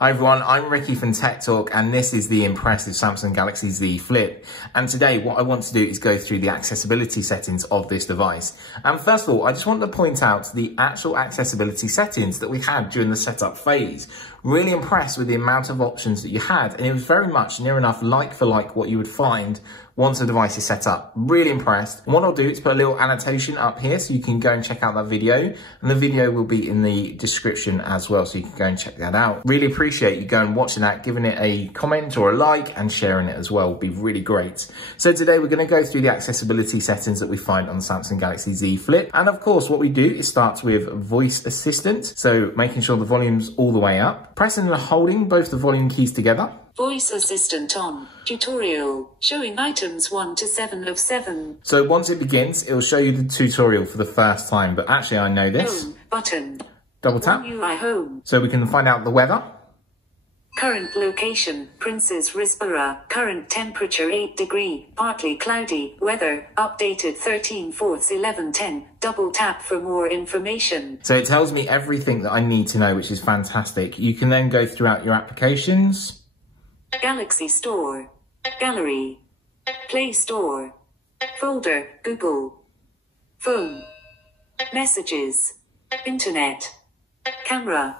Hi everyone, I'm Ricky from Tech Talk and this is the impressive Samsung Galaxy Z Flip. And today what I want to do is go through the accessibility settings of this device. And first of all, I just want to point out the actual accessibility settings that we had during the setup phase. Really impressed with the amount of options that you had, and it was very much near enough like for like what you would find once the device is set up. Really impressed. And what I'll do is put a little annotation up here so you can go and check out that video, and the video will be in the description as well, so you can go and check that out. Really appreciate you going and watching that, giving it a comment or a like and sharing it as well would be really great. So today we're going to go through the accessibility settings that we find on the Samsung Galaxy Z Flip, and of course what we do is start with voice assistant, so making sure the volume's all the way up, pressing and holding both the volume keys together. Voice assistant on. Tutorial. Showing items 1 to 7 of 7. So once it begins, it will show you the tutorial for the first time, but actually I know this. Home button. Double tap. UI home. So we can find out the weather. Current location, Princess Risborough. Current temperature 8 degree, partly cloudy. Weather, updated 13/4/11/10. Double tap for more information. So it tells me everything that I need to know, which is fantastic. You can then go throughout your applications. Galaxy Store. Gallery. Play Store. Folder, Google. Phone. Messages. Internet. Camera.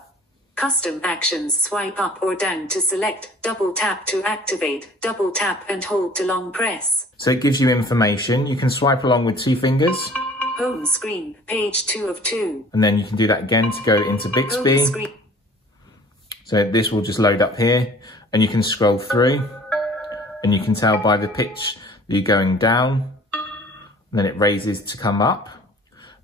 Custom actions, swipe up or down to select, double tap to activate, double tap and hold to long press. So it gives you information. You can swipe along with 2 fingers. Home screen, page 2 of 2. And then you can do that again to go into Bixby. So this will just load up here and you can scroll through and you can tell by the pitch that you're going down, and then it raises to come up.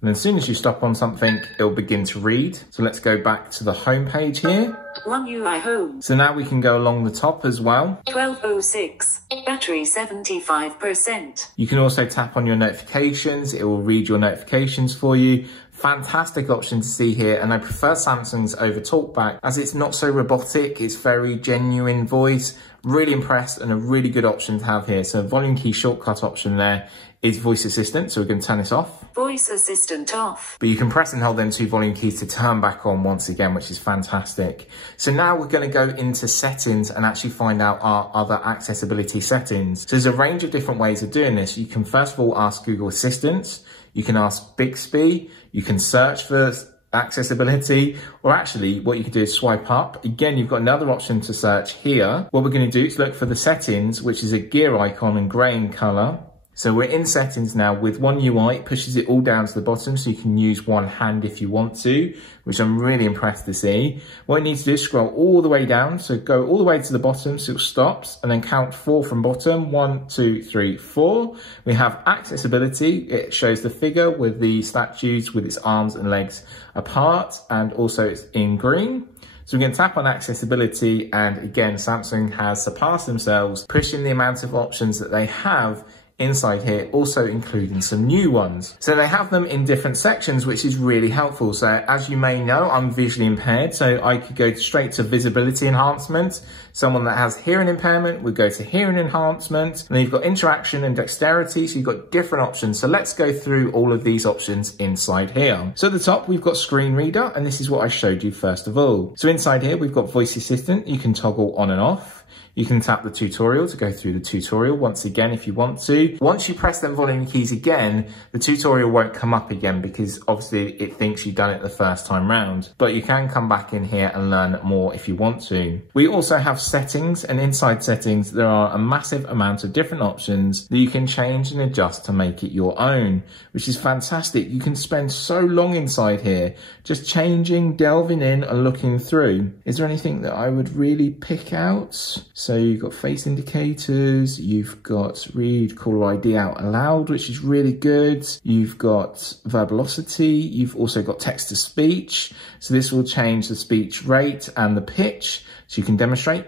And then as soon as you stop on something, it'll begin to read. So let's go back to the home page here. One UI home. So now we can go along the top as well. 12:06, battery 75%. You can also tap on your notifications. It will read your notifications for you. Fantastic option to see here, and I prefer Samsung's over TalkBack as it's not so robotic, it's very genuine voice. Really impressed, and a really good option to have here. So volume key shortcut option there is voice assistant, so we're going to turn this off. Voice assistant off. But you can press and hold them 2 volume keys to turn back on once again, which is fantastic. So now we're going to go into settings and actually find out our other accessibility settings. So there's a range of different ways of doing this. You can first of all ask Google Assistant, you can ask Bixby, you can search for accessibility, or actually what you can do is swipe up. Again, you've got another option to search here. What we're going to do is look for the settings, which is a gear icon in grey in colour. So we're in settings now with one UI. It pushes it all down to the bottom so you can use one hand if you want to, which I'm really impressed to see. What you need to do is scroll all the way down. So go all the way to the bottom so it stops, and then count 4 from bottom. 1, 2, 3, 4. We have accessibility. It shows the figure with the statues with its arms and legs apart, and also it's in green. So we're going to tap on accessibility, and again, Samsung has surpassed themselves, pushing the amount of options that they have inside here, also including some new ones. So they have them in different sections, which is really helpful. So as you may know, I'm visually impaired, so I could go straight to visibility enhancement. Someone that has hearing impairment would go to hearing enhancement. And then you've got interaction and dexterity, so you've got different options. So let's go through all of these options inside here. So at the top, we've got screen reader, and this is what I showed you first of all. So inside here, we've got voice assistant. You can toggle on and off. You can tap the tutorial to go through the tutorial once again if you want to. Once you press them volume keys again, the tutorial won't come up again because obviously it thinks you've done it the first time round. But you can come back in here and learn more if you want to. We also have settings, and inside settings there are a massive amount of different options that you can change and adjust to make it your own, which is fantastic. You can spend so long inside here just changing, delving in and looking through. Is there anything that I would really pick out? So you've got face indicators, you've got read caller ID out aloud, which is really good. You've got verbalocity, you've also got text to speech. So this will change the speech rate and the pitch, so you can demonstrate.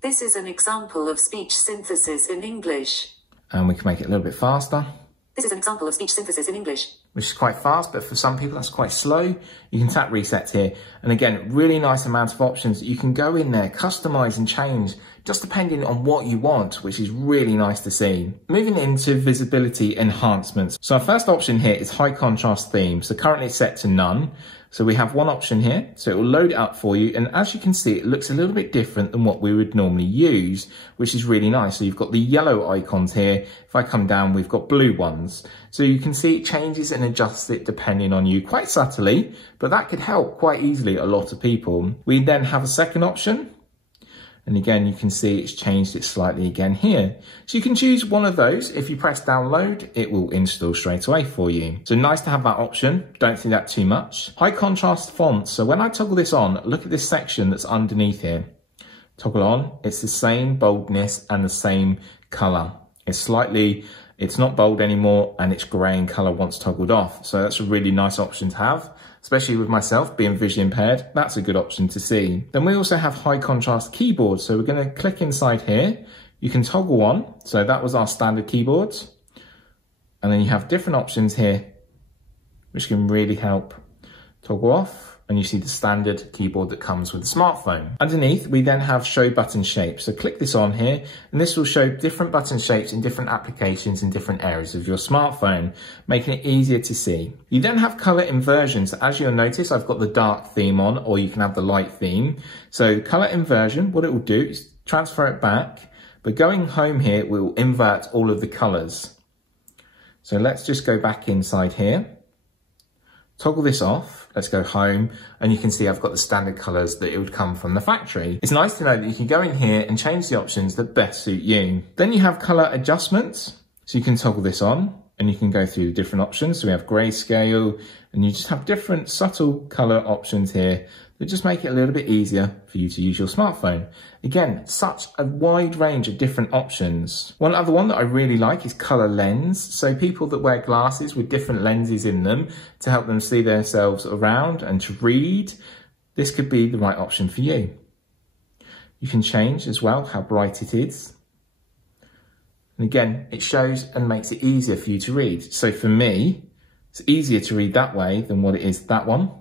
This is an example of speech synthesis in English. And we can make it a little bit faster. This is an example of speech synthesis in English. Which is quite fast, but for some people that's quite slow. You can tap reset here. And again, really nice amount of options that you can go in there, customize and change just depending on what you want, which is really nice to see. Moving into visibility enhancements. So our first option here is high contrast theme. So currently it's set to none. So we have one option here, so it will load it up for you. And as you can see, it looks a little bit different than what we would normally use, which is really nice. So you've got the yellow icons here. If I come down, we've got blue ones. So you can see it changes and adjusts it depending on you quite subtly, but that could help quite easily a lot of people. We then have a second option. And again, you can see it's changed it slightly again here. So you can choose one of those. If you press download, it will install straight away for you. So nice to have that option. Don't see that too much. High contrast fonts. So when I toggle this on, look at this section that's underneath here. Toggle on, it's the same boldness and the same color. It's not bold anymore and it's gray in color once toggled off. So that's a really nice option to have. Especially with myself being visually impaired, that's a good option to see. Then we also have high contrast keyboards. So we're going to click inside here. You can toggle on. So that was our standard keyboards. And then you have different options here, which can really help. Toggle off. And you see the standard keyboard that comes with the smartphone. Underneath, we then have show button shapes. So click this on here, and this will show different button shapes in different applications in different areas of your smartphone, making it easier to see. You then have color inversion. So as you'll notice, I've got the dark theme on, or you can have the light theme. So color inversion, what it will do is transfer it back, but going home here, we will invert all of the colors. So let's just go back inside here. Toggle this off, let's go home, and you can see I've got the standard colors that it would come from the factory. It's nice to know that you can go in here and change the options that best suit you. Then you have color adjustments, so you can toggle this on, and you can go through different options. So we have grayscale, and you just have different subtle color options here that just make it a little bit easier for you to use your smartphone. Again, such a wide range of different options. One other one that I really like is color lens. So people that wear glasses with different lenses in them to help them see themselves around and to read, this could be the right option for you. You can change as well how bright it is. And again, it shows and makes it easier for you to read. So for me, it's easier to read that way than what it is that one.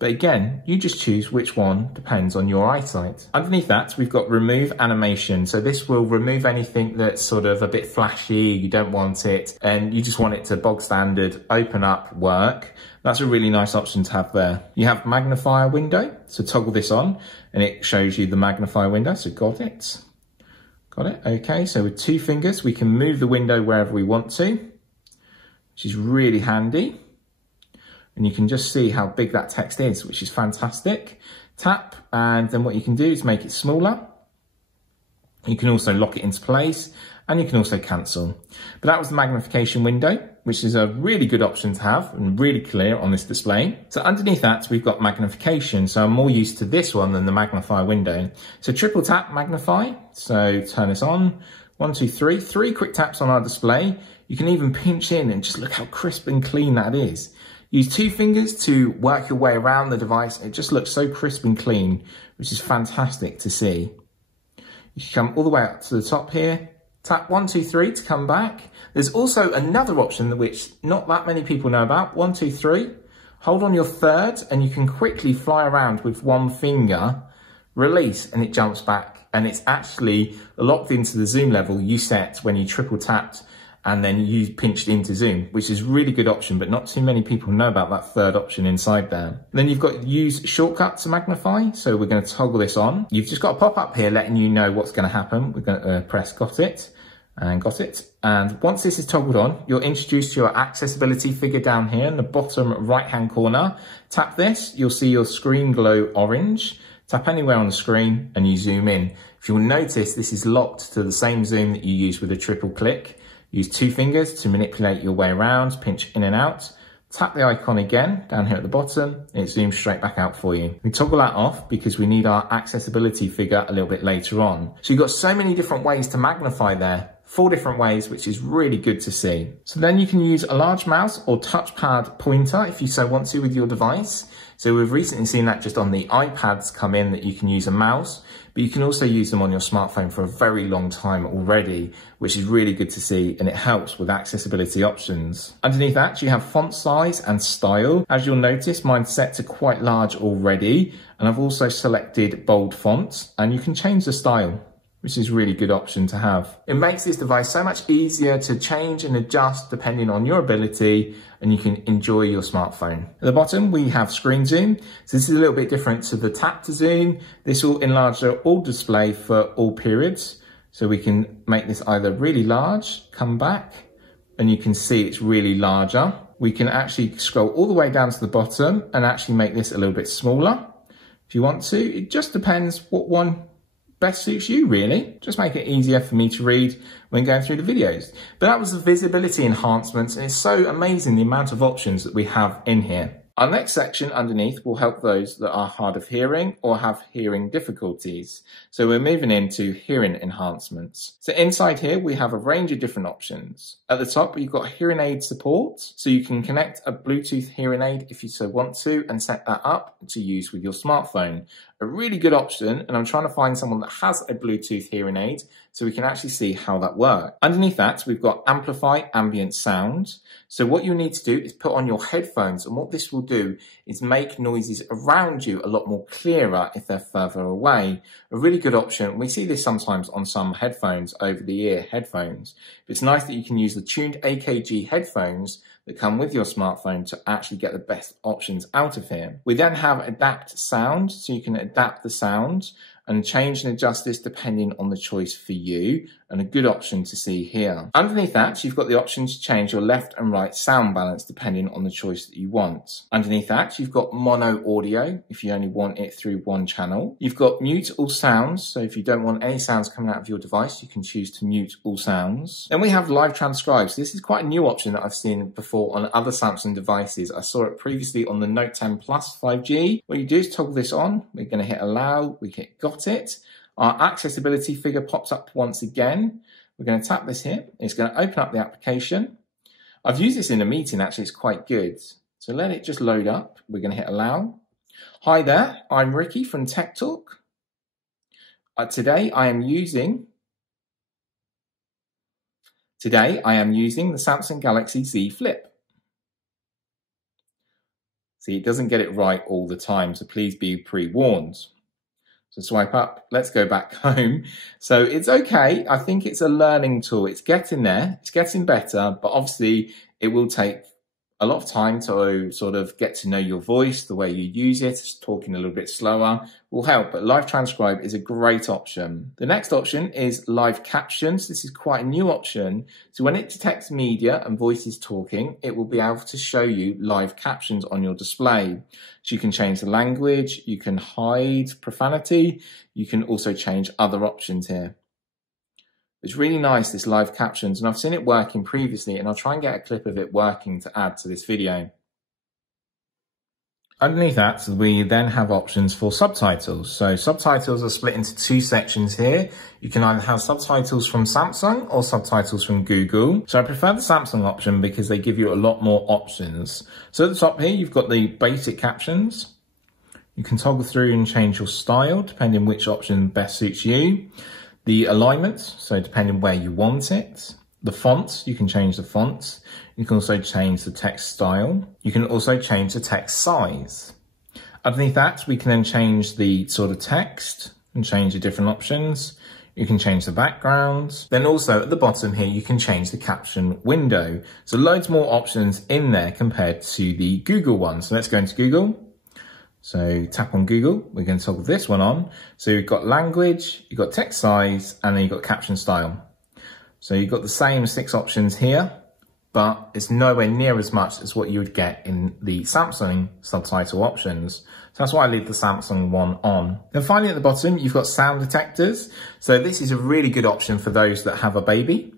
But again, you just choose which one depends on your eyesight. Underneath that, we've got remove animation. So this will remove anything that's sort of a bit flashy, you don't want it, and you just want it to bog standard, open up, work. That's a really nice option to have there. You have Magnifier Window, so toggle this on, and it shows you the Magnifier Window, so got it. Got it, okay, so with 2 fingers, we can move the window wherever we want to, which is really handy. And you can just see how big that text is, which is fantastic. Tap, and then what you can do is make it smaller. You can also lock it into place, and you can also cancel. But that was the magnification window, which is a really good option to have and really clear on this display. So underneath that, we've got magnification. So I'm more used to this one than the magnifier window. So triple tap magnify. So turn this on. 1, 2, 3. 3 quick taps on our display. You can even pinch in and just look how crisp and clean that is. Use 2 fingers to work your way around the device. It just looks so crisp and clean, which is fantastic to see. You can come all the way up to the top here. Tap 1, 2, 3 to come back. There's also another option which not that many people know about. 1, 2, 3. Hold on your third and you can quickly fly around with 1 finger. Release and it jumps back. And it's actually locked into the zoom level you set when you triple tapped and then you pinched into zoom, which is a really good option, but not too many people know about that third option inside there. Then you've got use shortcut to magnify. So we're going to toggle this on. You've just got a pop up here letting you know what's going to happen. We're going to press got it and got it. And once this is toggled on, you're introduced to your accessibility figure down here in the bottom right-hand corner. Tap this, you'll see your screen glow orange. Tap anywhere on the screen and you zoom in. If you'll notice, this is locked to the same zoom that you use with a triple click. Use 2 fingers to manipulate your way around, pinch in and out. Tap the icon again down here at the bottom, and it zooms straight back out for you. We toggle that off because we need our accessibility figure a little bit later on. So you've got so many different ways to magnify there. 4 different ways, which is really good to see. So then you can use a large mouse or touchpad pointer if you so want to with your device. So we've recently seen that just on the iPads come in that you can use a mouse, but you can also use them on your smartphone for a very long time already, which is really good to see, and it helps with accessibility options. Underneath that, you have font size and style. As you'll notice, mine's set to quite large already, and I've also selected bold font, and you can change the style. which is a really good option to have. It makes this device so much easier to change and adjust depending on your ability, and you can enjoy your smartphone. At the bottom, we have screen zoom. So this is a little bit different to the tap to zoom. This will enlarge the all display for all periods. So we can make this either really large, come back, and you can see it's really larger. We can actually scroll all the way down to the bottom and actually make this a little bit smaller. If you want to, it just depends what one best suits you, really. Just make it easier for me to read when going through the videos. But that was the visibility enhancements, and it's so amazing the amount of options that we have in here. Our next section underneath will help those that are hard of hearing or have hearing difficulties. So we're moving into hearing enhancements. So inside here, we have a range of different options. At the top, you've got hearing aid support. So you can connect a Bluetooth hearing aid if you so want to and set that up to use with your smartphone. A really good option, and I'm trying to find someone that has a Bluetooth hearing aid so we can actually see how that works. Underneath that, we've got Amplify Ambient Sound. So what you need to do is put on your headphones, and what this will do is make noises around you a lot more clearer if they're further away. A really good option. We see this sometimes on some headphones, over-the-ear headphones. It's nice that you can use the tuned AKG headphones that come with your smartphone to actually get the best options out of here. We then have Adapt Sound, so you can adapt the sound and change and adjust this depending on the choice for you, and a good option to see here. Underneath that, you've got the option to change your left and right sound balance depending on the choice that you want. Underneath that, you've got mono audio if you only want it through one channel. You've got mute all sounds, so if you don't want any sounds coming out of your device, you can choose to mute all sounds. Then we have live transcribes. This is quite a new option that I've seen before on other Samsung devices. I saw it previously on the Note 10 Plus 5G. What you do is toggle this on. We're going to hit allow, we hit got it. Our accessibility figure pops up once again. We're going to tap this here. It's going to open up the application. I've used this in a meeting, actually. It's quite good. So let it just load up. We're going to hit allow. Hi there, I'm Ricky from Tech Talk. Today I am using the Samsung Galaxy Z Flip. See, it doesn't get it right all the time, so please be pre-warned. So swipe up, let's go back home. So it's okay. I think it's a learning tool. It's getting there, it's getting better, but obviously it will take a lot of time to sort of get to know your voice, the way you use it. Talking a little bit slower will help, but Live Transcribe is a great option. The next option is Live Captions. This is quite a new option. So when it detects media and voices talking, it will be able to show you live captions on your display. So you can change the language, you can hide profanity, you can also change other options here. It's really nice, this live captions, and I've seen it working previously, and I'll try and get a clip of it working to add to this video. Underneath that, we then have options for subtitles. So subtitles are split into two sections here. You can either have subtitles from Samsung or subtitles from Google. So I prefer the Samsung option because they give you a lot more options. So at the top here, you've got the basic captions. You can toggle through and change your style depending which option best suits you. The alignment, so depending where you want it. The fonts, you can change the fonts. You can also change the text style. You can also change the text size. Underneath that, we can then change the sort of text and change the different options. You can change the background. Then also at the bottom here, you can change the caption window. So loads more options in there compared to the Google one. So let's go into Google. So tap on Google, we're going to toggle this one on. So you've got language, you've got text size, and then you've got caption style. So you've got the same 6 options here, but it's nowhere near as much as what you would get in the Samsung subtitle options. So that's why I leave the Samsung one on. Then finally at the bottom, you've got sound detectors. So this is a really good option for those that have a baby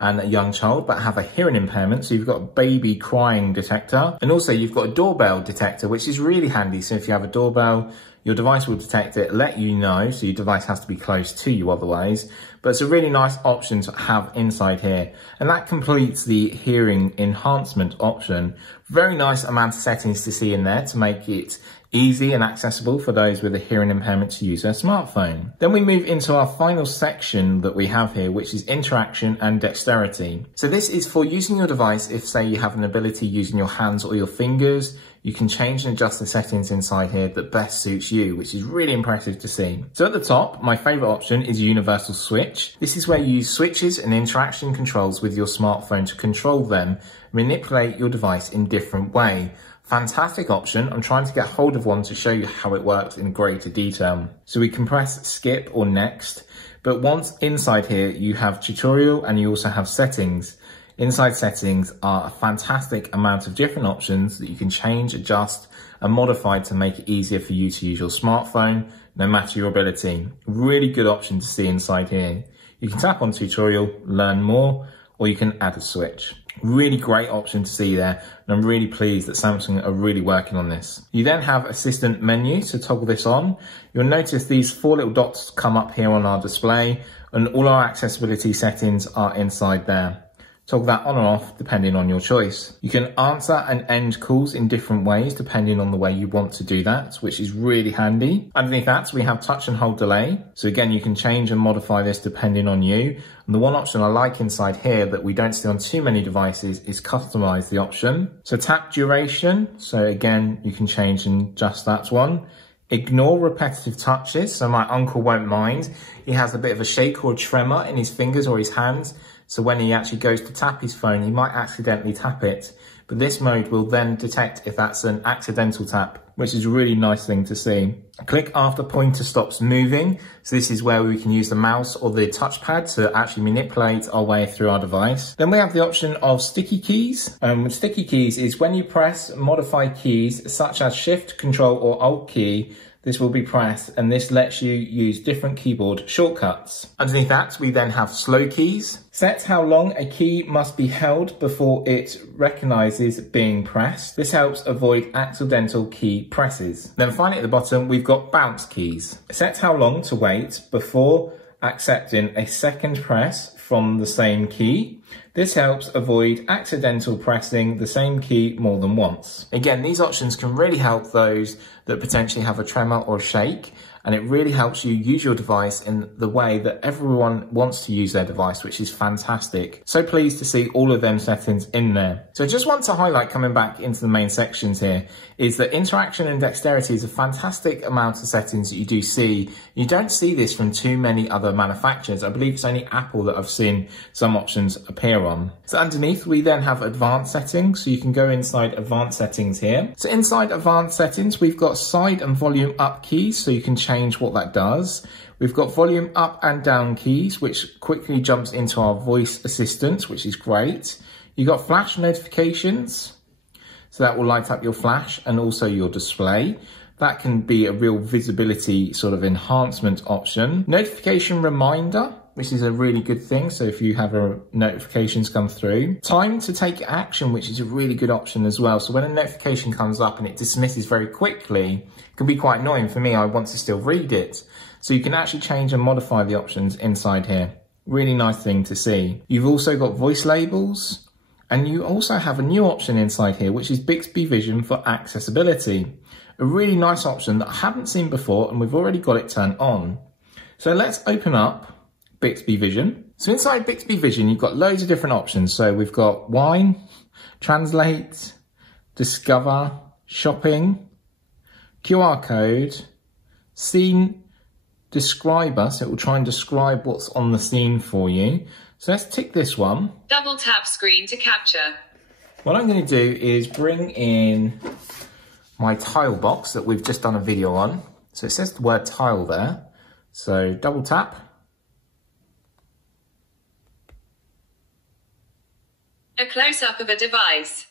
and a young child but have a hearing impairment. So you've got a baby crying detector, and also you've got a doorbell detector, which is really handy. So if you have a doorbell, your device will detect it, let you know, so your device has to be close to you otherwise. But it's a really nice option to have inside here. And that completes the hearing enhancement option. Very nice amount of settings to see in there to make it easy and accessible for those with a hearing impairment to use their smartphone. Then we move into our final section that we have here, which is interaction and dexterity. So this is for using your device if, say, you have an ability using your hands or your fingers. you can change and adjust the settings inside here that best suits you, which is really impressive to see. So at the top, my favorite option is Universal Switch. This is where you use switches and interaction controls with your smartphone to control them, manipulate your device in different way. Fantastic option. I'm trying to get hold of one to show you how it works in greater detail. So we can press skip or next, but once inside here, you have tutorial and you also have settings. Inside settings are a fantastic amount of different options that you can change, adjust and modify to make it easier for you to use your smartphone, no matter your ability. Really good option to see inside here. You can tap on tutorial, learn more, or you can add a switch. Really great option to see there, and I'm really pleased that Samsung are really working on this. You then have assistant menu to toggle this on. You'll notice these 4 little dots come up here on our display, and all our accessibility settings are inside there. Toggle that on or off depending on your choice. You can answer and end calls in different ways depending on the way you want to do that, which is really handy. Underneath that, we have touch and hold delay. So again, you can change and modify this depending on you. And the one option I like inside here that we don't see on too many devices is customize the option. So tap duration. So again, you can change and adjust that one. Ignore repetitive touches. So my uncle won't mind. He has a bit of a shake or a tremor in his fingers or his hands. So when he actually goes to tap his phone, he might accidentally tap it. But this mode will then detect if that's an accidental tap, which is a really nice thing to see. Click after pointer stops moving. So this is where we can use the mouse or the touchpad to actually manipulate our way through our device. Then we have the option of sticky keys. Sticky keys is when you press modify keys such as Shift, Control or Alt key, this will be pressed and this lets you use different keyboard shortcuts. Underneath that, we then have slow keys. Set how long a key must be held before it recognizes being pressed. This helps avoid accidental key presses. Then finally at the bottom, we've got bounce keys. Set how long to wait before accepting a second press from the same key. This helps avoid accidental pressing the same key more than once. Again, these options can really help those that potentially have a tremor or shake, and it really helps you use your device in the way that everyone wants to use their device, which is fantastic. So pleased to see all of them settings in there. So I just want to highlight, coming back into the main sections here, is that interaction and dexterity is a fantastic amount of settings that you do see. You don't see this from too many other manufacturers. I believe it's only Apple that I've seen some options appear on. So underneath, we then have advanced settings. So you can go inside advanced settings here. So inside advanced settings, we've got side and volume up keys, so you can change what that does. We've got volume up and down keys, which quickly jumps into our voice assistant, which is great. You've got flash notifications, so that will light up your flash and also your display. That can be a real visibility sort of enhancement option. Notification reminder, which is a really good thing. So if you have notifications come through. Time to take action, which is a really good option as well. So when a notification comes up and it dismisses very quickly, it can be quite annoying for me. I want to still read it. So you can actually change and modify the options inside here. Really nice thing to see. You've also got voice labels, and you also have a new option inside here, which is Bixby Vision for accessibility. A really nice option that I haven't seen before, and we've already got it turned on. So let's open up Bixby Vision. So inside Bixby Vision, you've got loads of different options. So we've got wine, translate, discover, shopping, QR code, scene describer. So it will try and describe what's on the scene for you. So let's tick this one. Double tap screen to capture. What I'm going to do is bring in my tile box that we've just done a video on. So it says the word tile there. So double tap. A close-up of a device.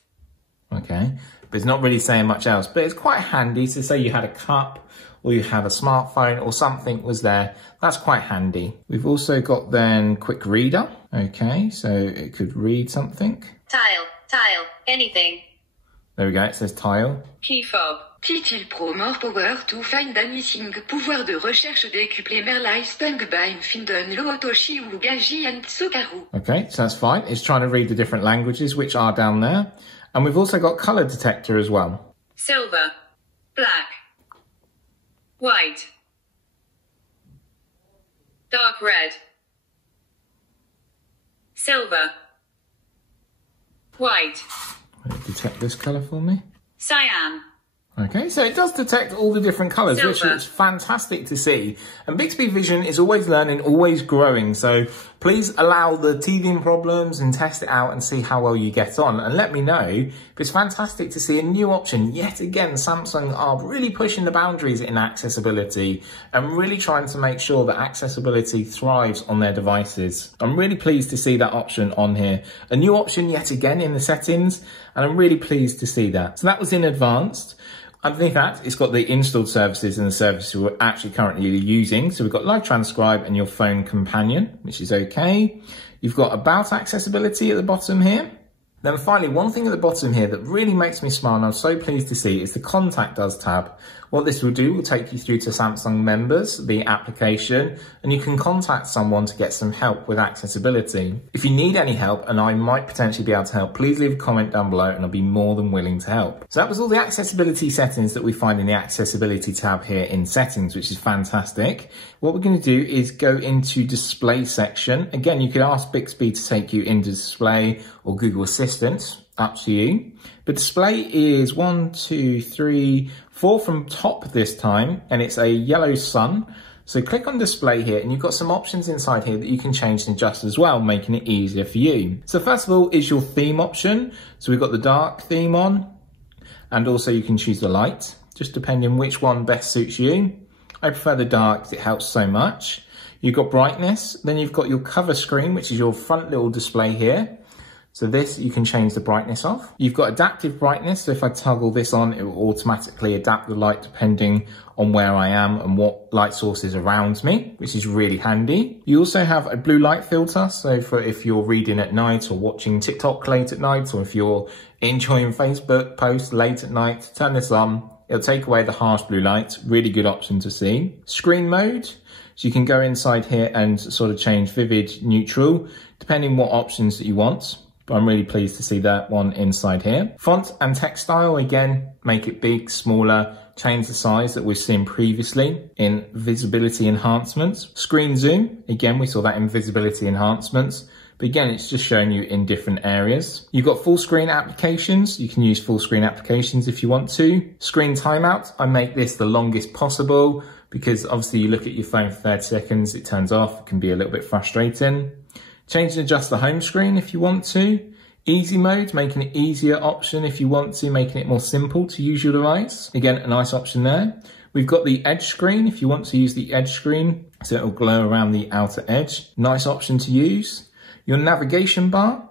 Okay, but it's not really saying much else, but it's quite handy. So say you had a cup or you had a smartphone or something was there, that's quite handy. We've also got then quick reader. Okay, so it could read something. Tile, anything. There we go, it says tile. Key fob. Titil Pro More Power to Find Anything. Pouvoir de recherche décuplé Merlai Stungbein Finden Lootoshi Ugaji and Sokaru. Okay, so that's fine. It's trying to read the different languages which are down there. And we've also got color detector as well. Silver, black, white, dark red, silver, white. Detect this color for me. Cyan. Okay, so it does detect all the different colours, which Silver. is fantastic to see. And Bixby Vision is always learning, always growing. So please allow the teething problems and test it out and see how well you get on. And let me know. It's fantastic to see a new option. Yet again, Samsung are really pushing the boundaries in accessibility and really trying to make sure that accessibility thrives on their devices. I'm really pleased to see that option on here. A new option yet again in the settings, and I'm really pleased to see that. So that was in advanced. Underneath that, it's got the installed services and the services we're actually currently using. So we've got Live Transcribe and your phone companion, which is okay. You've got About Accessibility at the bottom here. Then finally, one thing at the bottom here that really makes me smile and I'm so pleased to see is the Contact Us tab. What this will do will take you through to Samsung Members, the application, and you can contact someone to get some help with accessibility. If you need any help, and I might potentially be able to help, please leave a comment down below and I'll be more than willing to help. So that was all the accessibility settings that we find in the Accessibility tab here in Settings, which is fantastic. What we're going to do is go into Display section. Again, you could ask Bixby to take you into Display or Google Assistant, up to you. But Display is 1, 2, 3, 4 from top this time, and it's a yellow sun. So click on Display here, and you've got some options inside here that you can change and adjust as well, making it easier for you. So first of all is your theme option. So we've got the dark theme on, and also you can choose the light, just depending which one best suits you. I prefer the dark because it helps so much. You've got brightness, then you've got your cover screen, which is your front little display here. So this, you can change the brightness of. You've got adaptive brightness, so if I toggle this on, it will automatically adapt the light depending on where I am and what light source is around me, which is really handy. You also have a blue light filter, so for if you're reading at night or watching TikTok late at night, or if you're enjoying Facebook posts late at night, turn this on. It'll take away the harsh blue light, really good option to see. Screen mode, so you can go inside here and sort of change vivid, neutral, depending what options that you want. But I'm really pleased to see that one inside here. Font and text style, again, make it big, smaller, change the size that we've seen previously in visibility enhancements. Screen zoom, again, we saw that in visibility enhancements. But again, it's just showing you in different areas. You've got full screen applications. You can use full screen applications if you want to. Screen timeout, I make this the longest possible because obviously you look at your phone for 30 seconds, it turns off, it can be a little bit frustrating. Change and adjust the home screen if you want to. Easy mode, making it easier option if you want to, making it more simple to use your device. Again, a nice option there. We've got the edge screen if you want to use the edge screen, so it'll glow around the outer edge. Nice option to use. Your navigation bar,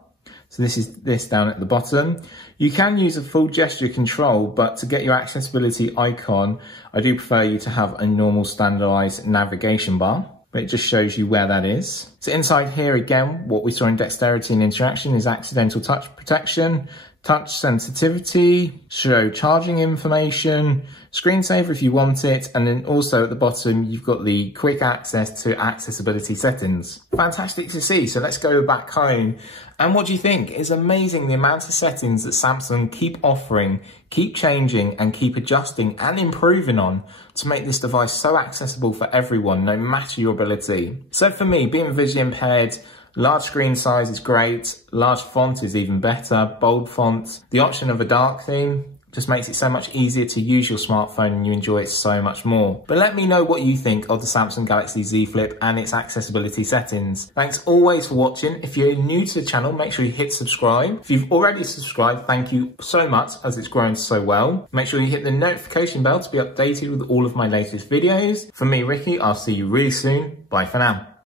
so this is this down at the bottom. You can use a full gesture control, but to get your accessibility icon, I do prefer you to have a normal standardized navigation bar. But it just shows you where that is. So inside here again, what we saw in Dexterity and Interaction is accidental touch protection, touch sensitivity, show charging information, screensaver if you want it, and then also at the bottom you've got the quick access to accessibility settings. Fantastic to see. So let's go back home. And what do you think? It's amazing the amount of settings that Samsung keep offering, keep changing and keep adjusting and improving on to make this device so accessible for everyone, no matter your ability. So for me, being visually impaired, large screen size is great, large font is even better, bold font. The option of a dark theme just makes it so much easier to use your smartphone and you enjoy it so much more. But let me know what you think of the Samsung Galaxy Z Flip and its accessibility settings. Thanks always for watching. If you're new to the channel, make sure you hit subscribe. If you've already subscribed, thank you so much as it's grown so well. Make sure you hit the notification bell to be updated with all of my latest videos. From me, Ricky, I'll see you really soon. Bye for now.